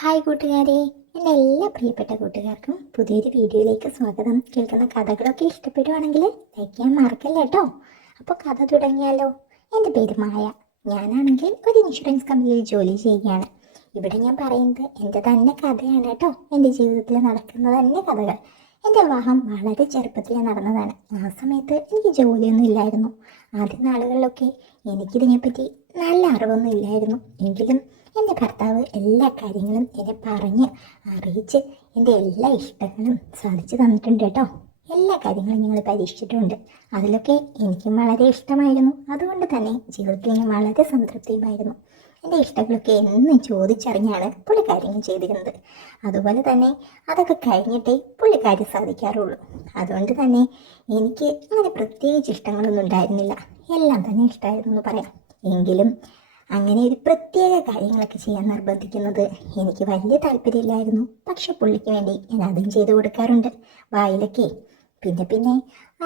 Hi കൂട്ടുകാരെ, എൻ്റെ എല്ലാ പ്രിയപ്പെട്ട കൂട്ടുകാർക്കും പുതിയൊരു വീഡിയോയിലേക്ക് സ്വാഗതം. കേൾക്കുന്ന കഥകളൊക്കെ ഇഷ്ടപ്പെടുവാണെങ്കിൽ ലൈക്ക് ചെയ്യാൻ മറക്കല്ല കേട്ടോ. അപ്പോൾ കഥ തുടങ്ങിയാലോ. എൻ്റെ പേര് മായ. ഞാനാണെങ്കിൽ ഒരു ഇൻഷുറൻസ് കമ്പനിയിൽ ജോലി ചെയ്യുകയാണ്. ഇവിടെ ഞാൻ പറയുന്നത് എൻ്റെ തന്നെ കഥയാണ് കേട്ടോ. എൻ്റെ ജീവിതത്തിൽ നടക്കുന്ന തന്നെ കഥകൾ. എൻ്റെ വിവാഹം വളരെ ചെറുപ്പത്തിൽ നടന്നതാണ്. ആ സമയത്ത് എനിക്ക് ജോലിയൊന്നും ഇല്ലായിരുന്നു. ആദ്യ നാളുകളിലൊക്കെ എനിക്കിതിനെപ്പറ്റി നല്ല അറിവൊന്നും ഇല്ലായിരുന്നു. എങ്കിലും എൻ്റെ ഭർത്താവ് എല്ലാ കാര്യങ്ങളും എന്നെ പറഞ്ഞ് അറിയിച്ച് എൻ്റെ എല്ലാ ഇഷ്ടങ്ങളും സാധിച്ചു തന്നിട്ടുണ്ട് കേട്ടോ. എല്ലാ കാര്യങ്ങളും ഞങ്ങൾ പരീക്ഷിച്ചിട്ടുണ്ട്. അതിലൊക്കെ എനിക്കും വളരെ ഇഷ്ടമായിരുന്നു. അതുകൊണ്ട് തന്നെ ജീവിതത്തിൽ ഞാൻ വളരെ സംതൃപ്തിയുമായിരുന്നു. എൻ്റെ ഇഷ്ടങ്ങളൊക്കെ എന്നും ചോദിച്ചറിഞ്ഞാണ് പുള്ളിക്കാര്യങ്ങൾ ചെയ്തിരുന്നത്. അതുപോലെ തന്നെ അതൊക്കെ കഴിഞ്ഞിട്ടേ പുള്ളിക്കാര്യം സാധിക്കാറുള്ളൂ. അതുകൊണ്ട് തന്നെ എനിക്ക് അങ്ങനെ പ്രത്യേകിച്ച് ഇഷ്ടങ്ങളൊന്നും ഉണ്ടായിരുന്നില്ല. എല്ലാം തന്നെ ഇഷ്ടമായിരുന്നു എന്ന് പറയാം. എങ്കിലും അങ്ങനെ ഒരു പ്രത്യേക കാര്യങ്ങളൊക്കെ ചെയ്യാൻ നിർബന്ധിക്കുന്നത് എനിക്ക് വലിയ താല്പര്യമില്ലായിരുന്നു. പക്ഷെ പുള്ളിക്ക് വേണ്ടി ഞാൻ അതും ചെയ്തു കൊടുക്കാറുണ്ട്, വായിലൊക്കെ. പിന്നെ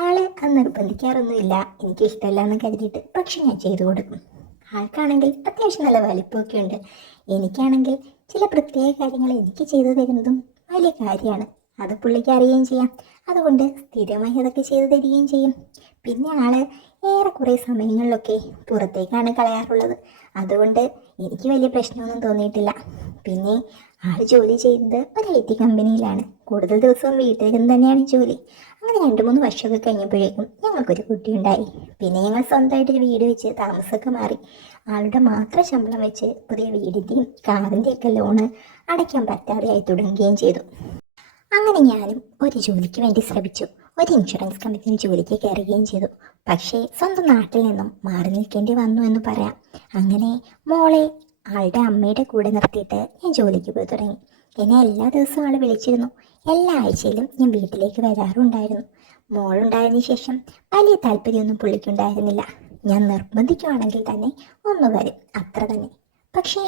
ആളെ അത് നിർബന്ധിക്കാറൊന്നുമില്ല, എനിക്ക് ഇഷ്ടമല്ല എന്ന് കരുതിയിട്ട്. പക്ഷെ ഞാൻ ചെയ്തു കൊടുക്കും. ആൾക്കാണെങ്കിൽ അത്യാവശ്യം നല്ല വലിപ്പമൊക്കെ ഉണ്ട്. എനിക്കാണെങ്കിൽ ചില പ്രത്യേക കാര്യങ്ങൾ എനിക്ക് ചെയ്തു തരുന്നതും വലിയ കാര്യമാണ്. അത് പുള്ളിക്ക് അറിയുകയും ചെയ്യാം. അതുകൊണ്ട് സ്ഥിരമായി അതൊക്കെ ചെയ്തു തരികയും ചെയ്യും. പിന്നെ ആള് ഏറെക്കുറെ സമയങ്ങളിലൊക്കെ പുറത്തേക്കാണ് കളയാറുള്ളത്. അതുകൊണ്ട് എനിക്ക് വലിയ പ്രശ്നമൊന്നും തോന്നിയിട്ടില്ല. പിന്നെ ആൾ ജോലി ചെയ്യുന്നത് ഒരു IT കമ്പനിയിലാണ്. കൂടുതൽ ദിവസവും വീട്ടിലിരുന്ന് തന്നെയാണ് ജോലി. അങ്ങനെ 2-3 വർഷമൊക്കെ കഴിഞ്ഞപ്പോഴേക്കും ഞങ്ങൾക്കൊരു കുട്ടിയുണ്ടായി. പിന്നെ ഞങ്ങൾ സ്വന്തമായിട്ടൊരു വീട് വെച്ച് താമസമൊക്കെ മാറി. ആളുടെ മാത്രം ശമ്പളം വെച്ച് പുതിയ വീടിൻ്റെയും കാറിൻ്റെയൊക്കെ ലോണ് അടയ്ക്കാൻ പറ്റാതെയായി തുടങ്ങുകയും ചെയ്തു. അങ്ങനെ ഞാനും ഒരു ജോലിക്ക് വേണ്ടി ശ്രമിച്ചു. ഒരു ഇൻഷുറൻസ് കമ്പനിയിൽ ജോലിക്ക് കയറുകയും ചെയ്തു. പക്ഷേ സ്വന്തം നാട്ടിൽ നിന്നും മാറി നിൽക്കേണ്ടി വന്നു എന്ന് പറയാം. അങ്ങനെ മോളെ ആളുടെ അമ്മയുടെ കൂടെ നിർത്തിയിട്ട് ഞാൻ ജോലിക്ക് പോയി തുടങ്ങി. എന്നെ എല്ലാ ദിവസവും ആൾ വിളിച്ചിരുന്നു. എല്ലാ ആഴ്ചയിലും ഞാൻ വീട്ടിലേക്ക് വരാറുണ്ടായിരുന്നു. മോളുണ്ടായതിനു ശേഷം വലിയ താല്പര്യമൊന്നും പുള്ളിക്കുണ്ടായിരുന്നില്ല. ഞാൻ നിർബന്ധിക്കുവാണെങ്കിൽ തന്നെ ഒന്ന് വരും, അത്ര തന്നെ. പക്ഷേ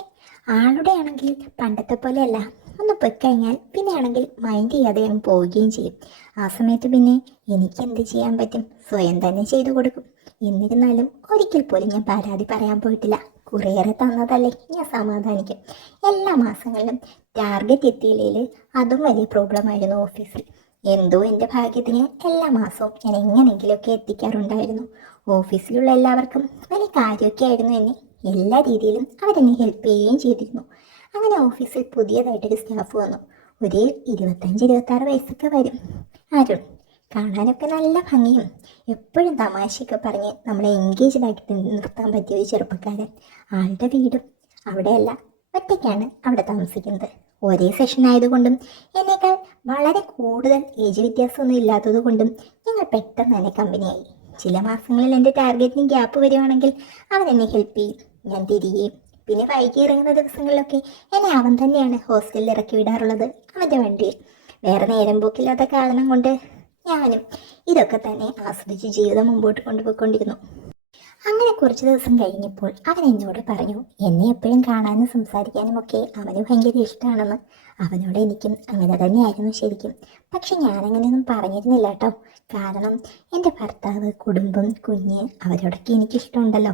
ആളുടെ ആണെങ്കിൽ പണ്ടത്തെ പോലെയല്ല. ഒന്ന് പൊയ്ക്കഴിഞ്ഞാൽ പിന്നെ ആണെങ്കിൽ മൈൻഡ് ചെയ്യാതെ അങ്ങ് പോവുകയും ചെയ്യും. ആ സമയത്ത് പിന്നെ എനിക്ക് എന്ത് ചെയ്യാൻ പറ്റും? സ്വയം തന്നെ ചെയ്തു കൊടുക്കും. എന്നിരുന്നാലും ഒരിക്കൽ പോലും ഞാൻ പരാതി പറയാൻ പോയിട്ടില്ല. കുറേയേറെ തന്നതല്ലേ, ഞാൻ സമാധാനിക്കും. എല്ലാ മാസങ്ങളിലും ടാർഗറ്റ് എത്തിയില്ലെങ്കിൽ അതും വലിയ പ്രോബ്ലം ആയിരുന്നു ഓഫീസിൽ. എന്തോ എൻ്റെ ഭാഗ്യത്തിന് എല്ലാ മാസവും ഞാൻ എങ്ങനെയെങ്കിലുമൊക്കെ എത്തിക്കാറുണ്ടായിരുന്നു. ഓഫീസിലുള്ള എല്ലാവർക്കും വലിയ കാര്യമൊക്കെ ആയിരുന്നു എന്നെ. എല്ലാ രീതിയിലും അവരെന്നെ ഹെൽപ്പ് ചെയ്യുകയും ചെയ്തിരുന്നു. അങ്ങനെ ഓഫീസിൽ പുതിയതായിട്ടൊരു സ്റ്റാഫ് വന്നു. ഒരു 25-26 വയസ്സൊക്കെ വരും. അരുൺ. കാണാനൊക്കെ നല്ല ഭംഗിയും എപ്പോഴും തമാശയൊക്കെ പറഞ്ഞ് നമ്മളെ എൻഗേജ്ഡ് ആക്കി നിർത്താൻ പറ്റിയ ഒരു ചെറുപ്പക്കാരൻ. ആളുടെ വീടും അവിടെയല്ല, ഒറ്റയ്ക്കാണ് അവിടെ താമസിക്കുന്നത്. ഒരേ സെഷൻ ആയതുകൊണ്ടും എന്നേക്കാൾ വളരെ കൂടുതൽ ഏജ് വ്യത്യാസമൊന്നും ഇല്ലാത്തത് കൊണ്ടും ഞങ്ങൾ പെട്ടെന്ന് തന്നെ കമ്പനിയായി. ചില മാസങ്ങളിൽ എൻ്റെ ടാർഗറ്റിന് ഗ്യാപ്പ് വരുവാണെങ്കിൽ അവൻ എന്നെ ഹെൽപ്പ് ചെയ്യും, ഞാൻ തിരികെയും. പിന്നെ വൈകി ഇറങ്ങുന്ന ദിവസങ്ങളിലൊക്കെ എന്നെ അവൻ തന്നെയാണ് ഹോസ്റ്റലിൽ ഇറക്കി വിടാറുള്ളത്, അവൻ്റെ വണ്ടിയിൽ. വേറെ നേരം പോക്കില്ലാത്ത കാരണം കൊണ്ട് ഞാനും ഇതൊക്കെ തന്നെ ആസ്വദിച്ച് ജീവിതം മുമ്പോട്ട് കൊണ്ടുപോയിക്കൊണ്ടിരുന്നു. അങ്ങനെ കുറച്ച് ദിവസം കഴിഞ്ഞപ്പോൾ അവൻ എന്നോട് പറഞ്ഞു, എന്നെ എപ്പോഴും കാണാനും സംസാരിക്കാനും ഒക്കെ അവന് ഭയങ്കര ഇഷ്ടമാണെന്ന്. അവനോട് എനിക്കും അങ്ങനെ തന്നെയായിരുന്നു ശരിക്കും. പക്ഷെ ഞാനങ്ങനെയൊന്നും പറഞ്ഞിരുന്നില്ല കേട്ടോ. കാരണം എൻ്റെ ഭർത്താവ്, കുടുംബം, കുഞ്ഞ് അവരോടൊക്കെ എനിക്കിഷ്ടമുണ്ടല്ലോ.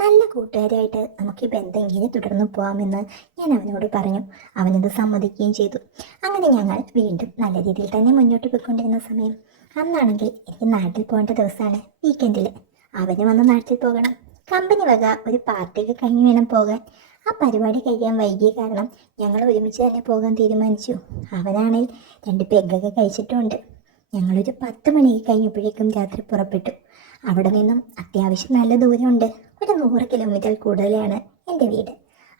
നല്ല കൂട്ടുകാരായിട്ട് നമുക്ക് ഈ ബന്ധം ഇങ്ങനെ തുടർന്നു പോകാമെന്ന് ഞാൻ അവനോട് പറഞ്ഞു. അവനത് സമ്മതിക്കുകയും ചെയ്തു. അങ്ങനെ ഞങ്ങൾ വീണ്ടും നല്ല രീതിയിൽ തന്നെ മുന്നോട്ട് പോയിക്കൊണ്ടിരുന്ന സമയം അന്നാണെങ്കിൽ എനിക്ക് നാട്ടിൽ പോകേണ്ട ദിവസമാണ്, വീക്കെൻഡിൽ. അവന് വന്ന് നാട്ടിൽ പോകണം. കമ്പനി വക ഒരു പാർട്ടിക്ക് കഴിഞ്ഞ് വേണം പോകാൻ. ആ പരിപാടി കഴിയാൻ വൈകിയ കാരണം ഞങ്ങൾ ഒരുമിച്ച് തന്നെ പോകാൻ തീരുമാനിച്ചു. അവനാണെങ്കിൽ 2 പെഗ്ഗൊക്കെ കഴിച്ചിട്ടുമുണ്ട്. ഞങ്ങളൊരു 10 മണി കഴിഞ്ഞപ്പോഴേക്കും രാത്രി പുറപ്പെട്ടു. അവിടെ നിന്നും അത്യാവശ്യം നല്ല ദൂരമുണ്ട്. ഒരു 100 കിലോമീറ്റർ കൂടുതലാണ് എൻ്റെ വീട്.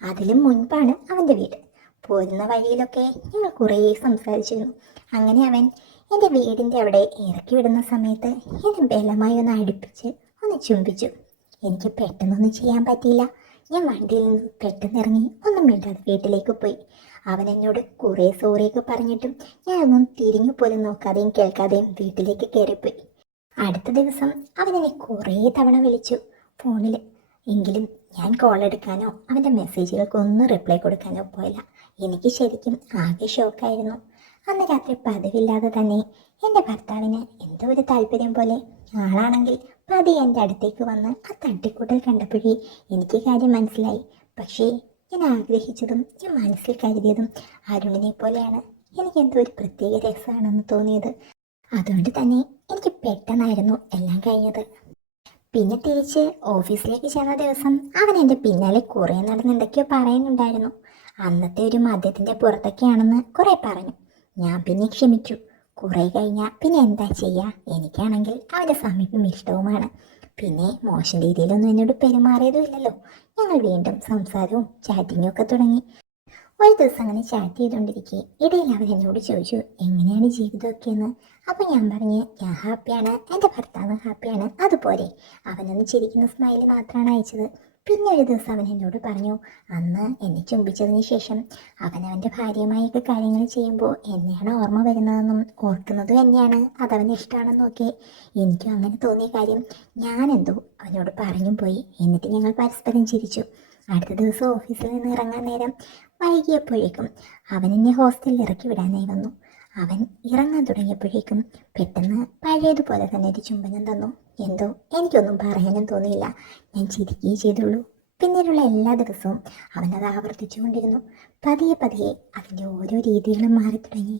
അതിലും മുൻപാണ് അവൻ്റെ വീട്. പോരുന്ന വഴിയിലൊക്കെ ഞങ്ങൾ കുറേ സംസാരിച്ചിരുന്നു. അങ്ങനെ അവൻ എൻ്റെ വീടിൻ്റെ അവിടെ ഇറക്കി വിടുന്ന സമയത്ത് എന്നെ ബലമായി ഒന്ന് അടുപ്പിച്ച് ഒന്ന് ചുംബിച്ചു. എനിക്ക് പെട്ടെന്നൊന്നും ചെയ്യാൻ പറ്റിയില്ല. ഞാൻ വണ്ടിയിൽ നിന്ന് പെട്ടെന്ന് ഇറങ്ങി ഒന്നും മിണ്ടാതെ വീട്ടിലേക്ക് പോയി. അവൻ എന്നോട് കുറേ സോറിയൊക്കെ പറഞ്ഞിട്ടും ഞാനൊന്നും തിരിഞ്ഞു പോലും നോക്കാതെയും കേൾക്കാതെയും വീട്ടിലേക്ക് കയറിപ്പോയി. അടുത്ത ദിവസം അവനെന്നെ കുറേ തവണ വിളിച്ചു ഫോണിൽ. എങ്കിലും ഞാൻ കോൾ എടുക്കാനോ അവൻ്റെ മെസ്സേജുകൾക്കൊന്നും റിപ്ലൈ കൊടുക്കാനോ പോയില്ല. എനിക്ക് ശരിക്കും ആകെ ഷോക്കായിരുന്നു. അന്ന് രാത്രി പതിവില്ലാതെ തന്നെ എൻ്റെ ഭർത്താവിന് എന്തോ ഒരു താല്പര്യം പോലെ ആളാണെങ്കിൽ പതിയെ എൻ്റെ അടുത്തേക്ക് വന്ന് ആ തട്ടിക്കൂട്ടൽ കണ്ടപ്പോഴേ എനിക്ക് കാര്യം മനസ്സിലായി. പക്ഷേ ഞാൻ ആഗ്രഹിച്ചതും ഞാൻ മനസ്സിൽ കരുതിയതും അരുണിനെ പോലെയാണ്. എനിക്കെന്തോ ഒരു പ്രത്യേക രസമാണെന്ന് തോന്നിയത്. അതുകൊണ്ട് തന്നെ എനിക്ക് പെട്ടെന്നായിരുന്നു എല്ലാം കഴിഞ്ഞത്. പിന്നെ തിരിച്ച് ഓഫീസിലേക്ക് ചെന്ന ദിവസം അവൻ എൻ്റെ പിന്നാലെ കുറേ നടന്ന് എന്തൊക്കെയോ പറയുന്നുണ്ടായിരുന്നു. അന്നത്തെ ഒരു മദ്യത്തിൻ്റെ പുറത്തൊക്കെയാണെന്ന് കുറേ പറഞ്ഞു. ഞാൻ പിന്നെ ക്ഷമിച്ചു. കുറേ കഴിഞ്ഞാൽ പിന്നെ എന്താ ചെയ്യുക, എനിക്കാണെങ്കിൽ അവൻ്റെ സമീപം ഇഷ്ടവുമാണ്. പിന്നെ മോശം രീതിയിലൊന്നും എന്നോട് പെരുമാറിയതും ഇല്ലല്ലോ. ഞങ്ങൾ വീണ്ടും സംസാരവും ചാറ്റിങ്ങും ഒക്കെ തുടങ്ങി. ഒരു ദിവസം അങ്ങനെ ചാറ്റ് ചെയ്തുകൊണ്ടിരിക്കെ ഇടയിൽ അവൻ എന്നോട് ചോദിച്ചു എങ്ങനെയാണ് ജീവിതമൊക്കെ എന്ന്. അപ്പോൾ ഞാൻ പറഞ്ഞ് ഞാൻ ഹാപ്പിയാണ്, എൻ്റെ ഭർത്താവ് ഹാപ്പിയാണ്, അതുപോലെ. അവനൊന്ന് ചിരിക്കുന്ന സ്മൈൽ മാത്രമാണ് അയച്ചത്. പിന്നെ ഒരു ദിവസം അവൻ എന്നോട് പറഞ്ഞു അന്ന് എന്നെ ചുംബിച്ചതിന് ശേഷം അവൻ അവൻ്റെ ഭാര്യയുമായൊക്കെ കാര്യങ്ങൾ ചെയ്യുമ്പോൾ എന്നെയാണ് ഓർമ്മ വരുന്നതെന്നും ഓർക്കുന്നതും എന്നെയാണ്, അതവന് ഇഷ്ടമാണെന്നും ഒക്കെ. എനിക്കും അങ്ങനെ തോന്നിയ കാര്യം ഞാനെന്തോ അവനോട് പറഞ്ഞും പോയി. എന്നിട്ട് ഞങ്ങൾ പരസ്പരം ചിരിച്ചു. അടുത്ത ദിവസം ഓഫീസിൽ നിന്ന് ഇറങ്ങാൻ നേരം വൈകിയപ്പോഴേക്കും അവൻ എന്നെ ഹോസ്റ്റലിൽ ഇറക്കി വിടാനായി വന്നു. അവൻ ഇറങ്ങാൻ തുടങ്ങിയപ്പോഴേക്കും പെട്ടെന്ന് പഴയതുപോലെ തന്നെ ഒരു ചുംബനം തന്നു. എന്തോ എനിക്കൊന്നും പറയാനും തോന്നിയില്ല. ഞാൻ ചിരിക്കുകയേ ചെയ്തുള്ളൂ. പിന്നീടുള്ള എല്ലാ ദിവസവും അവനത് ആവർത്തിച്ചു കൊണ്ടിരുന്നു. പതിയെ പതിയെ അതിൻ്റെ ഓരോ രീതികളും മാറി തുടങ്ങി.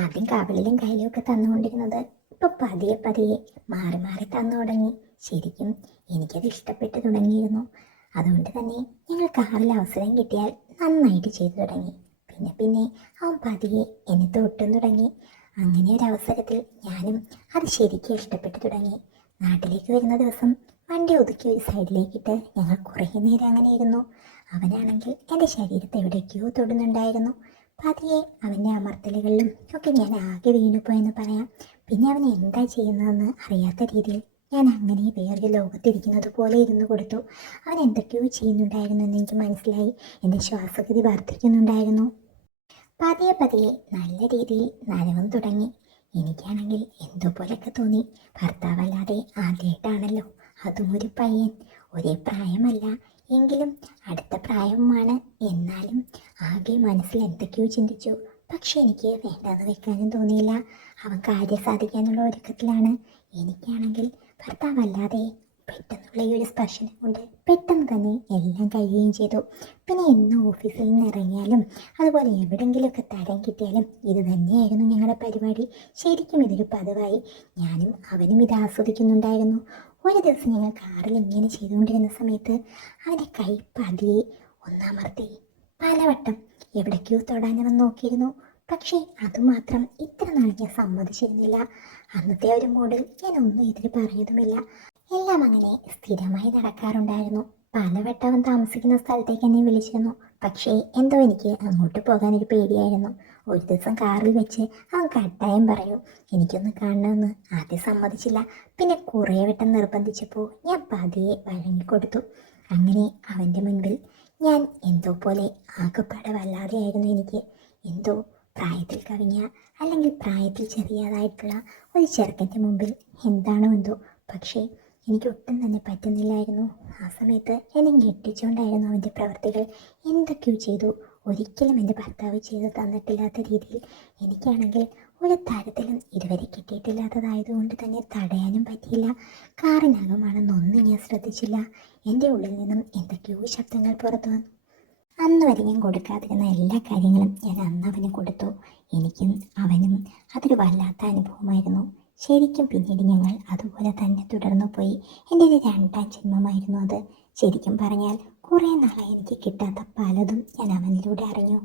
ആദ്യം കവിളിലും കയ്യിലും ഒക്കെ തന്നുകൊണ്ടിരുന്നത് ഇപ്പം പതിയെ പതിയെ മാറി മാറി തന്നു തുടങ്ങി. ശരിക്കും എനിക്കത് ഇഷ്ടപ്പെട്ടു തുടങ്ങിയിരുന്നു. അതുകൊണ്ട് തന്നെ ഞങ്ങൾ കാറിൽ അവസരം കിട്ടിയാൽ നന്നായിട്ട് ചെയ്തു തുടങ്ങി. പിന്നെ പിന്നെ അവൻ പതിയെ എന്നെ തൊട്ടും തുടങ്ങി. അങ്ങനെ ഒരു അവസരത്തിൽ ഞാനും അത് ശരിക്കും ഇഷ്ടപ്പെട്ടു തുടങ്ങി. നാട്ടിലേക്ക് വരുന്ന ദിവസം വണ്ടി ഒതുക്കി ഒരു സൈഡിലേക്കിട്ട് ഞങ്ങൾ കുറേ നേരം അങ്ങനെ ഇരുന്നു. അവനാണെങ്കിൽ എൻ്റെ ശരീരത്തെ എവിടേക്കോ തൊടുന്നുണ്ടായിരുന്നു. പതിയെ അവൻ്റെ അമർത്തലുകളിലും ഒക്കെ ഞാൻ ആകെ വീണുപോയെന്ന് പറയാം. പിന്നെ അവൻ എന്താ ചെയ്യുന്നതെന്ന് അറിയാത്ത രീതിയിൽ ഞാൻ അങ്ങനെ വേറൊരു ലോകത്തിരിക്കുന്നത് പോലെ ഇരുന്ന് കൊടുത്തു. അവൻ എന്തൊക്കെയോ ചെയ്യുന്നുണ്ടായിരുന്നു എന്ന് എനിക്ക് മനസ്സിലായി. എൻ്റെ ശ്വാസഗതി വർദ്ധിക്കുന്നുണ്ടായിരുന്നു. പതിയെ പതിയെ നല്ല രീതിയിൽ നനവും തുടങ്ങി. എനിക്കാണെങ്കിൽ എന്തോ പോലെയൊക്കെ തോന്നി. ഭർത്താവല്ലാതെ ആദ്യമായിട്ടാണല്ലോ, അതും ഒരു പയ്യൻ. ഒരേ പ്രായമല്ല എങ്കിലും അടുത്ത പ്രായവുമാണ്. എന്നാലും ആകെ മനസ്സിൽ എന്തൊക്കെയോ ചിന്തിച്ചു. പക്ഷെ എനിക്ക് വേണ്ടാന്ന് വെക്കാനും തോന്നിയില്ല. അവൻ കാര്യം സാധിക്കാനുള്ള ഒരുക്കത്തിലാണ്. എനിക്കാണെങ്കിൽ ഭർത്താവല്ലാതെ പെട്ടെന്നുള്ള ഈ ഒരു സ്പർശനം കൊണ്ട് പെട്ടെന്ന് തന്നെ എല്ലാം കഴിയുകയും ചെയ്തു. പിന്നെ എന്നും ഓഫീസിൽ നിന്ന് ഇറങ്ങിയാലും അതുപോലെ എവിടെയെങ്കിലുമൊക്കെ തരം കിട്ടിയാലും ഇത് തന്നെയായിരുന്നു ഞങ്ങളുടെ പരിപാടി. ശരിക്കും ഇതൊരു പതിവായി. ഞാനും അവനും ഇത് ആസ്വദിക്കുന്നുണ്ടായിരുന്നു. ഒരു ദിവസം ഞങ്ങൾ കാറിൽ ഇങ്ങനെ ചെയ്തുകൊണ്ടിരുന്ന സമയത്ത് അവൻ്റെ കൈ പതിയെ ഒന്നമർത്തി പലവട്ടം എവിടേക്കോ തൊടാനവൻ നോക്കിയിരുന്നു. പക്ഷേ അതുമാത്രം ഇത്ര നാൾ ഞാൻ സമ്മതിച്ചിരുന്നില്ല. അന്നത്തെ ഒരു മൂഡിൽ ഞാൻ ഒന്നും എതിര് പറഞ്ഞതുമില്ല. എല്ലാം അങ്ങനെ സ്ഥിരമായി നടക്കാറുണ്ടായിരുന്നു. പലവട്ടം അവൻ താമസിക്കുന്ന സ്ഥലത്തേക്ക് എന്നെ വിളിച്ചിരുന്നു. പക്ഷേ എന്തോ എനിക്ക് അങ്ങോട്ട് പോകാനൊരു പേടിയായിരുന്നു. ഒരു ദിവസം കാറിൽ വെച്ച് അവൻ കട്ടായം പറഞ്ഞു എനിക്കൊന്ന് കാണണമെന്ന്. ആദ്യം സമ്മതിച്ചില്ല. പിന്നെ കുറേ വട്ടം നിർബന്ധിച്ചപ്പോൾ ഞാൻ പതിയെ വഴങ്ങിക്കൊടുത്തു. അങ്ങനെ അവൻ്റെ മുൻപിൽ ഞാൻ എന്തോ പോലെ ആകെപ്പാടെ വല്ലാതെയായിരുന്നു എനിക്ക്. എന്തോ പ്രായത്തിൽ കവിഞ്ഞ അല്ലെങ്കിൽ പ്രായത്തിൽ ചെറിയതായിട്ടുള്ള ഒരു ചെറുക്കൻ്റെ മുമ്പിൽ എന്താണോ എന്തോ. പക്ഷേ എനിക്ക് ഒട്ടും തന്നെ പറ്റുന്നില്ലായിരുന്നു. ആ സമയത്ത് എന്നെ ഞെട്ടിച്ചുകൊണ്ടായിരുന്നു അവൻ്റെ പ്രവർത്തികൾ. എന്തൊക്കെയോ ചെയ്തു. ഒരിക്കലും എൻ്റെ ഭർത്താവ് ചെയ്ത് തന്നിട്ടില്ലാത്ത രീതിയിൽ എനിക്കാണെങ്കിൽ ഒരു തരത്തിലും ഇതുവരെ കിട്ടിയിട്ടില്ലാത്തതായതുകൊണ്ട് തന്നെ തടയാനും പറ്റിയില്ല. കാറിനകമാണെന്നൊന്നും ഞാൻ ശ്രദ്ധിച്ചില്ല. എൻ്റെ ഉള്ളിൽ നിന്നും എന്തൊക്കെയോ ശബ്ദങ്ങൾ പുറത്തു വന്നു. അന്ന് വരെ ഞാൻ കൊടുക്കാതിരുന്ന എല്ലാ കാര്യങ്ങളും ഞാൻ അന്ന് അവന് കൊടുത്തു. എനിക്കും അവനും അതൊരു വല്ലാത്ത അനുഭവമായിരുന്നു. ശരിക്കും പിന്നീട് ഞങ്ങൾ അതുപോലെ തന്നെ തുടർന്നു പോയി. എൻ്റെ ഒരു രണ്ടാം ജന്മമായിരുന്നു അത്. ശരിക്കും പറഞ്ഞാൽ കുറേ നാളായി എനിക്ക് കിട്ടാത്ത പലതും ഞാൻ അവനിലൂടെ അറിഞ്ഞു.